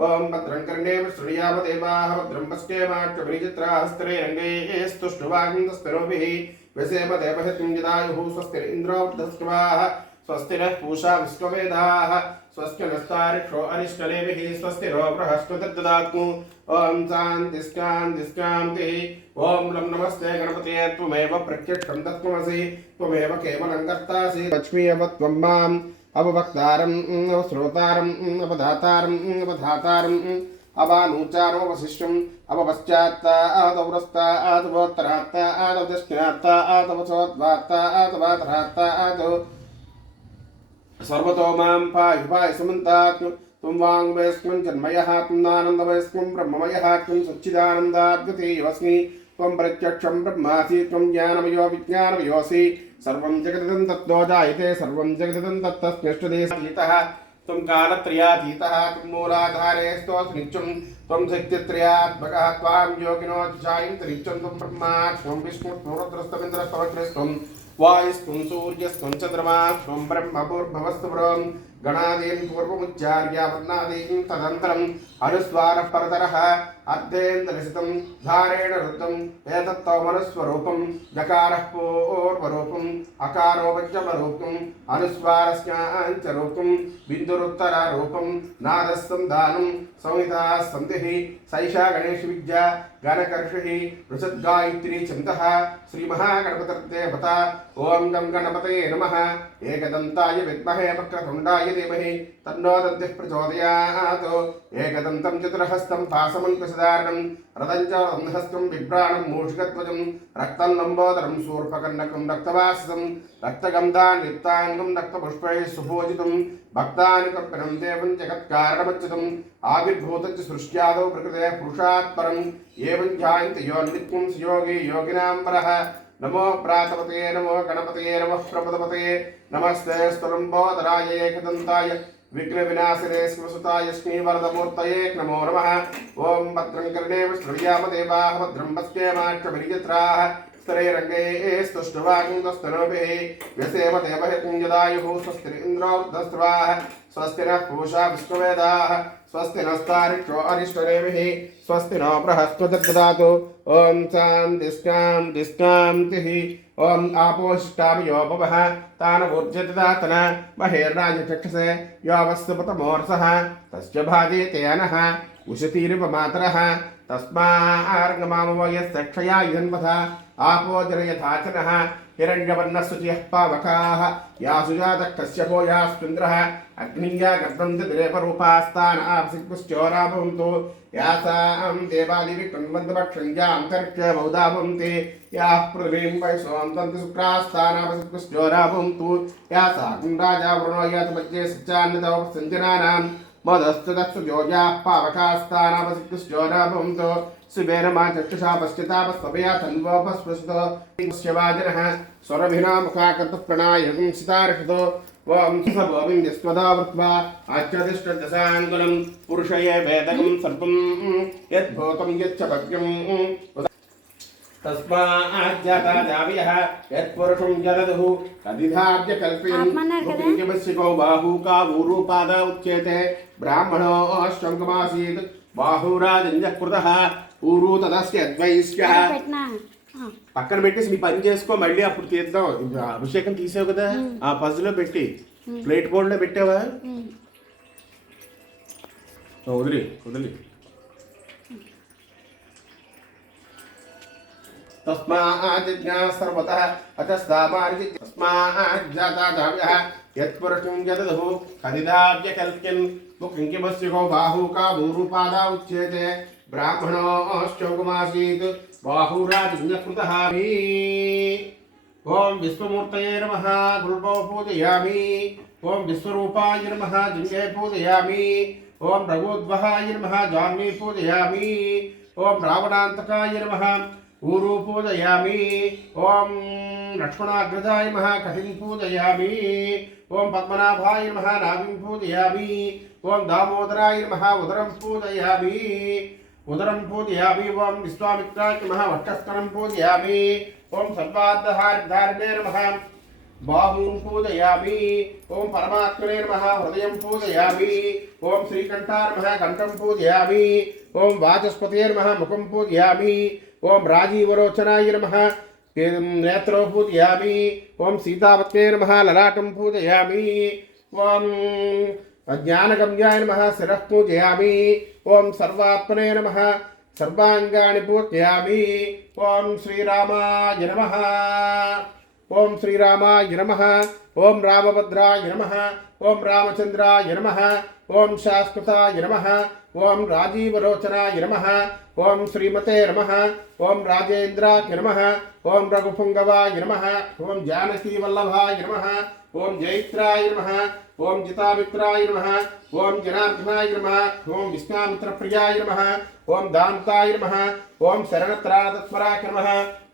ॐ भद्रं कर्णे श्रुणियाम देवाः भद्रं पश्येमाक्षभिचित्रास्त्रेरङ्गैः स्तुष्टुवागन्तस्तनोभिः व्यसेम देवहितं यदायुः स्वस्तिर इन्द्रोवृद्धस्वाः स्वस्तिनः पूषा विश्ववेदाः स्वस्ति नस्तारिक्षो अनिष्टलेभिः स्वस्तिरो बृहस्पतिर्ददातु ॐ शान्तिश्चान्तिश्चान्तिः ॐ लं नमस्ते गणपते त्वमेव प्रत्यक्षं तत्त्वमसि, त्वमेव केवलं कर्तासि। लक्ष्मी एव त्वं माम्। అవవక్తారం అవశ్రోతారం అవధాతారం అవధాతారం అవానూచారోపశిష్యం అవపశ్చాత్త ఆదౌరస్త ఆదవోత్తరాత్త ఆదవదశ్చినాత్త ఆదవసోద్వాత్త ఆదవాతరాత్త ఆదవ సర్వతో మాం పాహి పాహి సమంతాత్ త్వం వాంగ్మయస్కం జన్మయ త్వన్నానందమయస్కం బ్రహ్మమయ త్వం సచ్చిదానందాద్వితీయవస్మి త్వం ప్రత్యక్షం బ్రహ్మాసి త్వం జ్ఞానమయో విజ్ఞానమయోసి सर्वं जगदिदं तत्त्वो जायते, सर्वं जगदिदं त्वं कालत्रयातीतः त्वं मूलाधारे त्वं शक्तित्रयात्मकः त्वां योगिनो जायं त्रिच्युं त्वं ब्रह्मा त्वं वायुस्त्वं सूर्यस्त्वं चन्द्रमा, त्वं గణాదీన్ పూర్వముచ్చార్య వర్ణాదీన్ తదంతరం అనుస్వార పరతరః అర్థేంద్రసితం ధారేణ రుద్ధం ఏతత్తో మనుస్వరూపం జకారః పూర్వరూపం అకారోపజమరూపం అనుస్వారస్యాంచ రూపం బిందురుత్తర రూపం నాదస్సం దానం సంహితా సంధి సైషా గణేష్ విద్య గణకర్షి ఋషద్గాయత్రీ చింత శ్రీ మహాగణపతే పత ఓం గం గణపతే నమ ఏకదంతాయ విద్మహే వక్రతుండాయ ధీమహి తన్నో దంతి ప్రచోదయాత్ ఏకదంతం చతురహస్తం పాసమంకుశధారణం రదంచ రంధ్రస్వం బిభ్రాణం మూషికత్వజం రక్తం లంబోదరం శూర్పకన్నకం రక్తవాసం రక్తగంధాన్ లిప్తాంగం రక్తపుష్పై సుభోజితం భక్తాని కప్పినం దేవం జగత్కారణమచ్యుతం ఆవిర్భూతచ్చ సృష్ట్యాదౌ ప్రకృతే పురుషాత్పరం ఏం ధ్యాయంత యోన్విత్వం సుయోగి యోగినాం పరః नमो प्रातपतये नमो गणपतये नमः प्रपदपतये नमस्ते स्तुलम्बोदराय एकदन्ताय विघ्नविनाशिने स्मसुताय श्रीवरदमूर्तये नमो नमः ॐ भद्रं कर्णेव श्रव्यामदेवाः भद्रं पश्येमाक्षभिर्यत्राः स्तरैरङ्गे स्तुष्टुवाकुन्दस्तनोभिः व्यसेव देवहितं यदायुः स्वस्तिरिन्द्रो वृद्धस्त्वाः स्वस्ति नः पूषा विश्ववेदाः स्वस्ति नस्तारिक्षो स्वस्ति नो बृहस्पतिर्ददातु। ॐ सां दिष्टां दिष्टान्तिः। ॐ आपोष्टाभियोपवः तान ऊर्जदातन बहिर्राजचक्षसे यो वस्तुपतमोर्सः तस्य भाजे तेनः उशतीरिपमातरः तस्मार्गमामवयश्चक्षया यन्वथा आपोजनयथाचनः हिरण्यवर्णसुचिः पावकाः। या सुजातः कश्यपो यास्त्विन्द्रः अग्निया गर्दन्ति दिरेपरूपास्तान् आपसिग्मुश्चोरा भवन्तु बहुधा भवन्ति याः पृथिवीं वै सों तन्ति शुक्रास्तानापसिग्मुश्चोरा भवन्तु यासाग्निराजा वृणो मदस्तु योजा योजाः भवन्तु सुबेनमा चक्षुषा पश्चितापस्तपया तन्वोपस्पृशतोश्यवाजिनः स्वरभिना मुखाकर्तुः प्रणायं सितार्षतो वंशसभोविन्द्यस्त्वदावृत्वा आच्छदिष्टदशाङ्गुलं पुरुषये वेदकं सर्वं यद्भूतं यच्च भव्यम् ब्राह्मणो शङ्कमासीत् ऊरू तदस्य द्वैस्यः పెట్టినా ఆ, పక్కన పెట్టేసి మీ పని చేసుకో మళ్ళీ అప్పుడు తీద్దాం ఇప్పుడు అభిషేకం తీసావు కదా ఆ పజ్లో పెట్టి ప్లేట్ బోర్డులో పెట్టావా ఉమ్. ఆ, వదిలి వదిలి తస్మాజ్ఞా సర్వతః అతస్తామార్గి తస్మాజ్జాతా జావ్యः యత్పురుషం జదదుః కదిదావ్య కల్ప్యన్ ముఖంకిమస్యుకో బాహూ ब्राह्मणोश्चौगमासीत् बाहुरादिङ्गकृतः ॐ विश्वमूर्तये नमः गुरुभौ पूजयामि। ॐ विश्वरूपाय नमः जिङ्गे पूजयामि। ॐ रघोद्वहाय नमः जाह्नवी पूजयामि। ॐ रावणान्तकाय नमः, ऊरु पूजयामि। ॐ लक्ष्मणाग्रजाय नमः, कटिं पूजयामि। ॐ पद्मनाभाय नमः नाभिं पूजयामि। ॐ दामोदराय नमः, उदरं पूजयामि। उदरं पूजयामि ॐ विश्वामित्राय नमः वक्षस्थलं पूजयामि। ॐ सर्वार्थहारिधारिणे नमः बाहूं पूजयामि। ॐ परमात्मने नमः हृदयं पूजयामि। ॐ श्रीकण्ठाय नमः कण्ठं पूजयामि। ॐ वाचस्पते मुखं पूजयामि। ॐ राजीवरोचनाय नमः नेत्रो पूजयामि। ॐ सीतापत्ये नमः, ललाटं पूजयामि। ॐ అజ్ఞానగమ్యాయ నమ శిరః పూజయామి ఓం సర్వాత్మనే నమ సర్వాంగాన్ని పూజయామి ఓం శ్రీరామాయ నమ ఓం శ్రీరామాయ నమ ఓం రామభద్రాయ నమ ఓం రామచంద్రాయ నమ ఓం శాశ్వతాయ నమ ఓం రాజీవలోచనాయ నమ ఓం శ్రీమతే నమ ఓం రాజేంద్రాయ నమ ఓం రఘుపుంగవాయ నమ ఓం జానకీవల్లభాయ నమ ఓం జైత్రాయ నమ ओम जिताय नम ओम जनार्दनाय नम ओम विश्वामित्रप्रियाय नम ओम दाताय नम ओम शरणत्राणतत्पराय नमः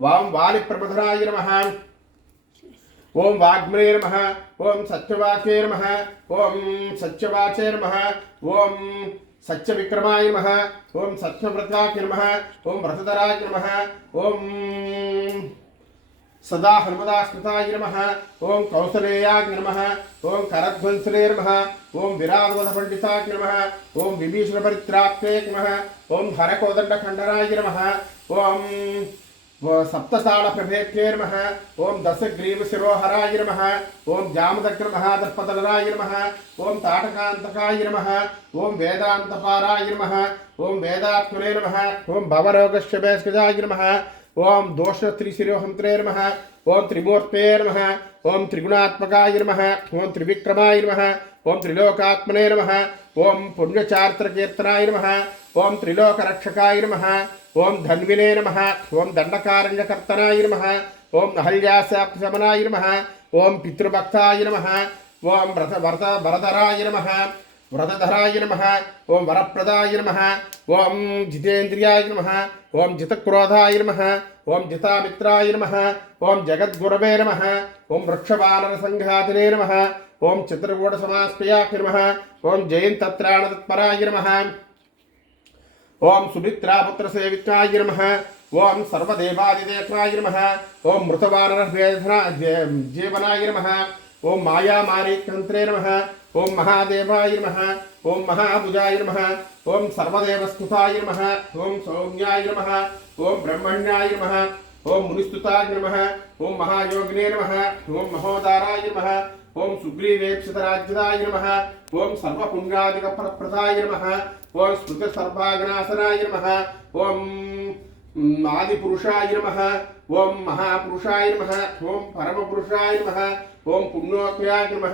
वाम वालिप्रबधनाय नम ओम वाग्मे नम ओम सत्यवाचे नम ओम सत्यवाचे नम ओम सत्य विक्रमाय नम ओम सत्यव्रताय नम ओम व्रतधराय नम ओम सदा हनुमदास्मृताय नमः ॐ कौसलेयाग् नमः ॐ करध्वंसने नमः ॐ विरावधपण्डिताग् नमः ॐ विभीषणपरित्राप्ते नमः ॐ हरकोदण्डखण्डराय नमः ॐ सप्ततालप्रभेत्ये नमः ॐ दशग्रीवशिरोहराय नमः जामदग्र महादर्पतलराय नमः ॐ ताटकांतकाय नमः ॐ वेदांतपाराय नमः ॐ वेदात्मने नमः ॐ भवरोगश्च नमः ఓం దోష త్రిశిరోహంత్రే నమ ఓం త్రిమూర్తే నమ ఓం త్రిగుణాత్మకాయ నమ ఓం త్రివిక్రమాయ నమ ఓం త్రిలోకాత్మనే నమ ఓం పుణ్యచారిత్రకీర్తనాయ నమ ఓం త్రిలోకరక్షకాయ నమ ఓం ధన్వినే నమ ఓం దండకారణ్యకర్తనాయ నమ ఓం అహల్యాశాప్తమనాయ నమ ఓం పితృభక్తాయ నమ ఓం వ్రత వరద వరదరాయ నమ వ్రతధరాయ నమ ఓం వరప్రదాయ నమ ఓం జితేంద్రియాయ నమ ఓం జితక్రోధాయ నమ ఓం జితామిత్రాయ నమ ఓం జగద్గురవే నమ ఓం వృక్షపాలన సంఘాతినే నమ ఓం చిత్రకూట సమాస్పయాకి నమ ఓం జయంతత్రాణతత్పరాయ నమ ఓం సుమిత్రాపుత్ర సేవిత్రాయ నమ ఓం సర్వదేవాదిదేత్రాయ నమ ఓం మృతవానర జీవనాయ నమ ఓం మాయామారీకంత్రే నమ ఓం మహాదేవాయ నమ ఓం మహాభుజాయ నమ ఓం సర్వదేవస్థుతాయ నమ ఓం సౌమ్యాయ నమ ఓం బ్రహ్మణ్యాయ నమ ఓం మునిస్తుతాయ నమ ఓం మహాయోగినే నమ ఓం మహోదారాయ నమ ఓం సుగ్రీవేక్షితరాజ్యదాయ నమ ఓం సర్వపుణ్యాదిక ప్రదాయ నమ ఓం స్మృత సర్వాగనాశనాయ నమ ఓం ఆదిపురుషాయ నమ ఓం మహాపురుషాయ నమ ఓం పరమపురుషాయ నమ ఓం పుణ్యోక్యాయ నమ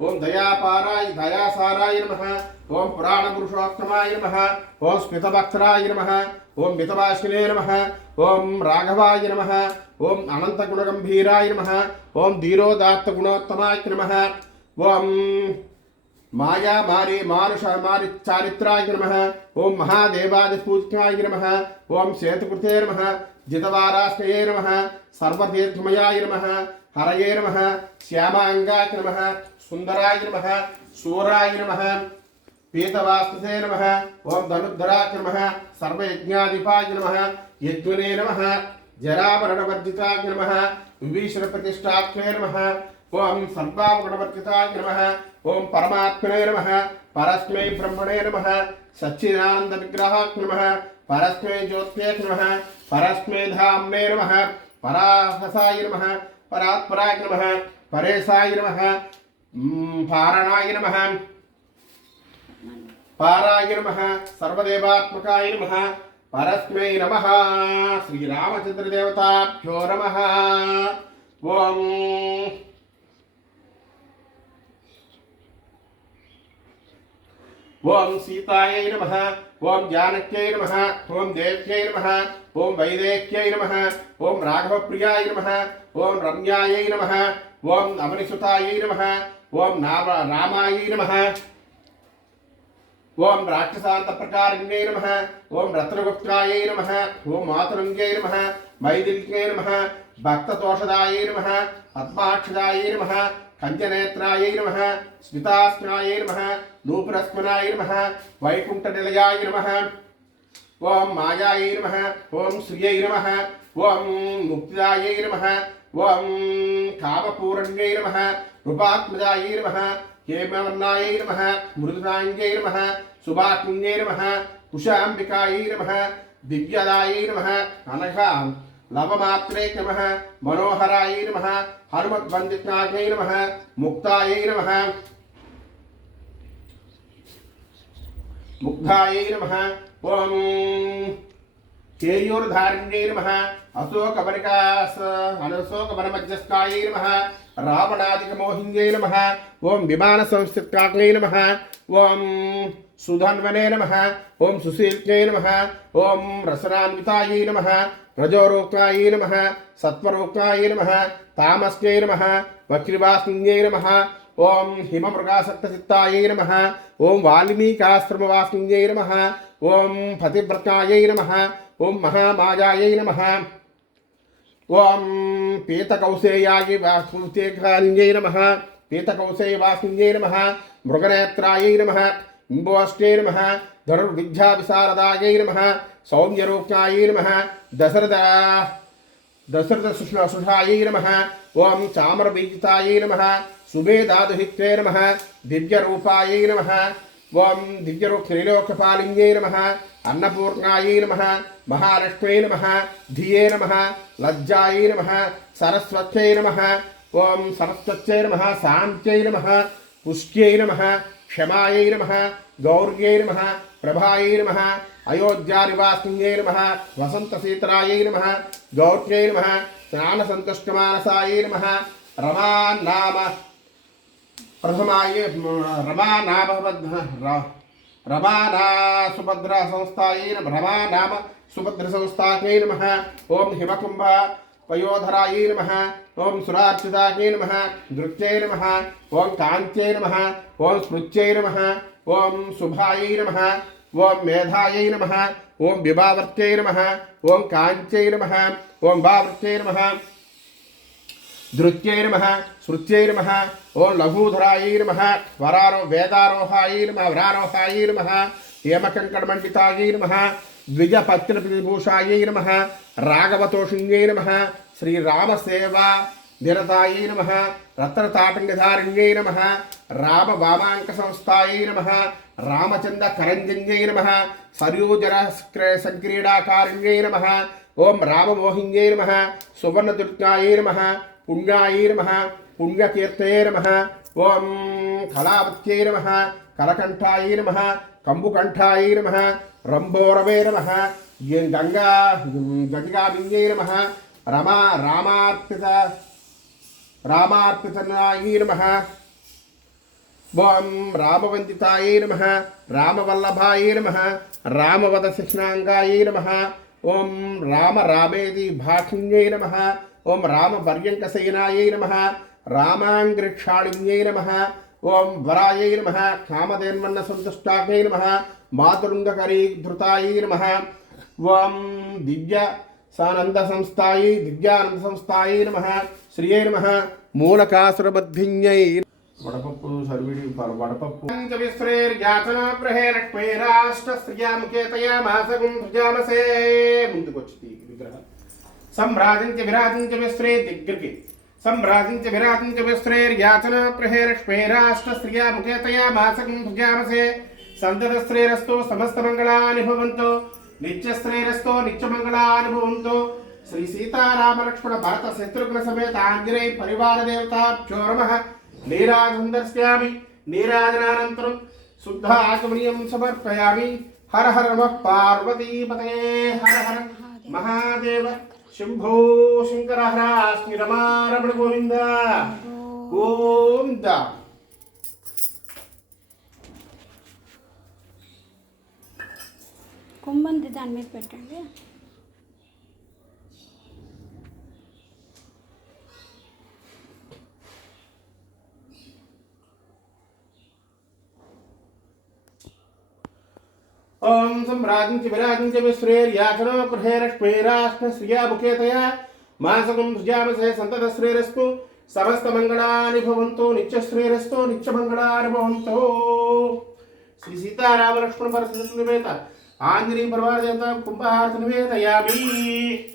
ఓం దయాపారాయ దయాసారాయ నమ ఓం పురాణపురుషోత్తమాయ నమ ఓం స్మితభక్తరాయ నమ ఓం మితవాసినే నమ ఓం రాఘవాయ నమ ఓం అనంతగుణగంభీరాయ నమ ఓం ధీరోదాత్త గుణోత్తమాయ నమ ఓం మాయా మారి మానుష మారి చారిత్రాయ నమ ఓం మహాదేవాది పూజ్యాయ నమ ఓం సేతుకృతే నమ జితవారాశ్రయే నమ సర్వతీర్థమయాయ నమ ஹரையே நம சியாமாங்காய நம சுந்தராய நம சூராய நம பீதவாஸ்தசே நம ஓம் தனுத்தராய நம சர்வயஜாதிபாய நம யஜ்வனே நம ஜராபரணவர்ஜிதாய நம விபீஷண பிரதிஷ்டாத்மே நம ஓம் சர்வாபரணவர்ஜிதாய நம ஓம் பரமாத்மனே நம பரஸ்மை பிரம்மணே நம சச்சிதானந்த விக்கிரகாய நம பரஸ்மை ஜோத்யே நம பரஸ்மை தாம்னே நம பராசசாய நம పరాత్పరాయ నమ పరేశాయ నమ పారణాయ నమ పారాయ నమ సర్వదేవాత్మకాయ నమ పరస్మై నమ శ్రీరామచంద్రదేవతాభ్యో నమ ఓం ఓం సీతాయై నమ ఓం జానక్యై నమ ఓం దేవ్యై నమ ఓం వైదేహ్యై నమ ఓం రాఘవప్రియాయ నమ ఓం రమ్యాయై నమ ఓం అమనిసుతాయై నమ ఓం నామ రామాయ నమ ఓం రాక్షసాంత ప్రకారిణ్యై నమ ఓం రత్నగుప్తాయై నమ ఓం మాతురంగ్యై నమ మైదిల్యై నమ భక్తదోషదాయై నమ పద్మాక్షదాయై నమ கஞ்சநேத்ராயை நம ஸ்மிதாஸ்மினாயை நம நூபுரஸ்மனாயை நம வைகுண்டநிலையாய நம ஓம் மாயாயை நம ஓம் ஸ்ரீயை நம ஓம் முக்திதாயை நம ஓம் காமபூரண்யை நம ரூபாத்மஜாயை நம ஹேமவர்ணாயை நம மிருதுநாஞ்சை நம சுபாக்குஞ்சை நம குஷாம்பிகாயை நம திவ்யதாயை நம அனகாம் లవమాత్రే నమ మనోహరాయ నమ హనుమద్వందితాయ నమ ముక్తాయ నమ ముగ్ధాయ నమ ఓం కేయూర్ధారిణ్యై నమ అశోకవనికాస అనశోకవనమధ్యస్థాయై నమ రావణాదికమోహిన్యై నమ ఓం విమాన సంస్థితాగ్నై నమ ఓం సుధన్వనే నమ ఓం సుశీల్యై నమ ఓం రసనాన్వితాయై నమ రజోరూక్తాయై నమ సత్వరూక్తాయై నమ తామస్యై నమ వక్రివాసిన్యై నమ ఓం హిమమృగాసక్తచిత్తాయై నమ ఓం వాల్మీకాశ్రమవాసిన్యై నమ ఓం పతివ్రతాయై నమ ఓం మహామాయాయై నమ ఓం పీతకౌశేయాయ వాసుతేకాన్యై నమ పీతకౌశేయ వాసిన్యై నమ మృగనేత్రాయై నమ ఇంబోష్టే నమ ధనుర్విద్యా విశారదాయై నమ సౌమ్యరూప్యాయై నమ దశరథ దశరథ సుష్ణ సుషాయై నమ ఓం చామరబీజితాయై నమ సుభేదాదుహిత్వే నమ దివ్యరూపాయై నమ ఓం దివ్యరూప త్రిలోకపాలిన్యై నమ అన్నపూర్ణాయై నమ మహాలక్ష్మై నమ ధియే నమ లజ్జాయై నమ సరస్వత్యై నమ ఓం సరస్వత్యై నమ శాంత్యై నమ పుష్ట్యై నమ क्षमायै नमः, गौर्यै नमः, प्रभायै नमः, अयोध्यानिवासिन्यै नमः, वसन्तसीतरायै नमः, गौर्यै नमः, स्नानसन्तुष्टमानसायै नमः रमा नाम प्रथमाय रमा नाम रुभद्र ना सुभद्रा संस्थायै रमा नाम सुभद्रसंस्थायै नमः ॐ हिमकुम्भ पयोधरायै नमः ఓం సురార్చితాయై నమ నృత్యై నమ ఓం కాంత్యై నమ ఓం స్మృత్యై నమ ఓం శుభాయై నమ ఓం మేధాయై నమ ఓం బిభావర్త్యై నమ ఓం కాంత్యై నమ ఓం భావృత్యై నమ ధృత్యై నమ శృత్యై నమ ఓం లఘూధరాయై నమ వరారో వేదారోహాయై నమ వరారోహాయై నమ హేమకంకణమండితాయై నమ ద్విజపత్రవిభూషాయై నమ రాఘవతోషిణ్యై నమ శ్రీరామసేవ నిరతాయై నమ రత్నతాటంగధారిణ్యై నమ రామ వామాంక సంస్థాయై నమ రామచంద్ర కరంజన్యై నమ సర్యూజర సంక్రీడాకారిణ్యై నమ ఓం రామమోహిన్యై నమ సువర్ణదుర్గాయై నమ పుణ్యాయై నమ పుణ్యకీర్తయే నమ ఓం కళావత్యై నమ కలకంఠాయై నమ కంబుకంఠాయై నమ రంభోరవే నమ గంగా గంగావింజై నమ రమా రామార్పిత రామార్పితనాయీ నమ. ఓం రామవందితాయై నమ. రామవల్లభాయై నమ. రామవద శిష్ణాంగాయై నమ. ఓం రామ రామేది భాషిణ్యై నమ. ఓం రామ పర్యంకసేనాయై నమ. రామాంగ్రిక్షాళిన్యై నమ. ఓం వరాయై నమ. కామధేన్వన్న సంతుష్టాకై నమ. మాతృంగకరీ ధృతాయై నమ. ఓం దివ్య సానంద సంస్థాయై దివ్యానంద సంస్థాయై నమ శ్రీయై నమ మూలకాసురబద్ధిన్యై వడపప్పు సర్విడి వడపప్పు పంచవిశ్రేర్యాచన ప్రహే లక్ష్మీ రాష్ట్ర శ్రియాముఖేతయా మాసగుం భుజామసే ముందుకొచ్చి విగ్రహం సంభ్రాజించ విరాజించ విశ్రే దిగ్గ్రికి సంభ్రాజించ విరాజించ విశ్రేర్యాచన ప్రహే లక్ష్మీ రాష్ట్ర శ్రియాముఖేతయా మాసగుం భుజామసే సంతతశ్రేరస్తో సమస్త మంగళాని భవంతు నిత్యశ్రేరస్తో నిత్యమంగళాని భవంతు శ్రీ సీతారామ లక్ష్మణ భరత శత్రుఘ్న సమేత ఆంజనేయ పరివార దేవతాభ్యో నమః. నీరాజం దర్శయామి నీరాజనానంతరం శుద్ధ ఆచమనీయం సమర్పయామి. హర హర నమః పార్వతీపతే హర హర మహాదేవ శంభో శంకర హర. శ్రీ రమారమణ గోవింద. గోవింద. కుంబంది దాని మీద పెట్టండి ఓం సంరాజించ విరాజించ విశ్రేర్యాచనో గృహే లక్ష్మీరాష్ట్ర శ్రియాముఖేతయా మాసకం సృజామసే సంతతశ్రేరస్తు సమస్త మంగళాని భవంతు నిత్యశ్రేరస్తు నిత్యమంగళాని భవంతు శ్రీ సీతారామ आंजनी परवार देवता कुंभहार्थ निवेदयामि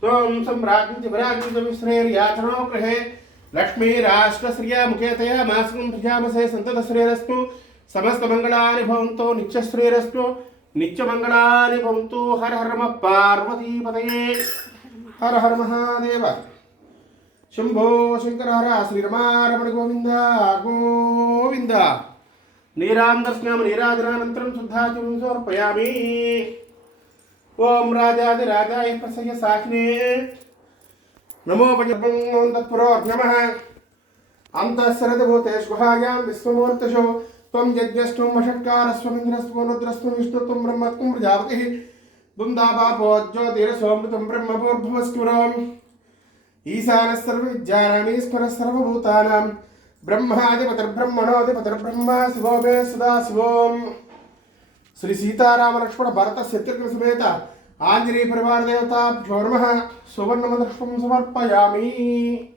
त्वं सम्राज्ञि विराज्ञि विश्रेर्याचरणो गृहे లక్ష్మీరాష్ట్రశ్రియ ముఖేతయ మాసం ప్రజామసే సంతతశ్రేరస్సు. సమస్త మంగళాని భవంతో నిత్యశ్రేరస్సు. నిత్యమంగళాని భవంతు హర హరమ పార్వతీపతయే. హర హర మహాదేవ. శంభో శంకర హర శ్రీరమారమణ గోవింద గోవింద. నీరాందర్శనం నీరాజనానంతరం శుద్ధాచం సమర్పయామి. ఓం రాజాది రాజాయ ప్రసయ సాక్షినే नमो तत्पुरोर्नमः अन्तःसरदभूतेषु गुहायां विश्वमूर्तिषु त्वं यज्ञस्त्वं वषट्कारस्वमिन्द्रस्त्वं रुद्रस्त्वं विष्णुत्वं ब्रह्मत्वं प्रजापतिः। दुन्दापापो ब्रह्मपूर्भुवस्कुरम् शिवो मे सदा शिवोम्। श्री सीतारामलक्ष्मण भरतस्य आंजनेय परिवार देवता सुवर्णमदृष्टं समर्पयामी।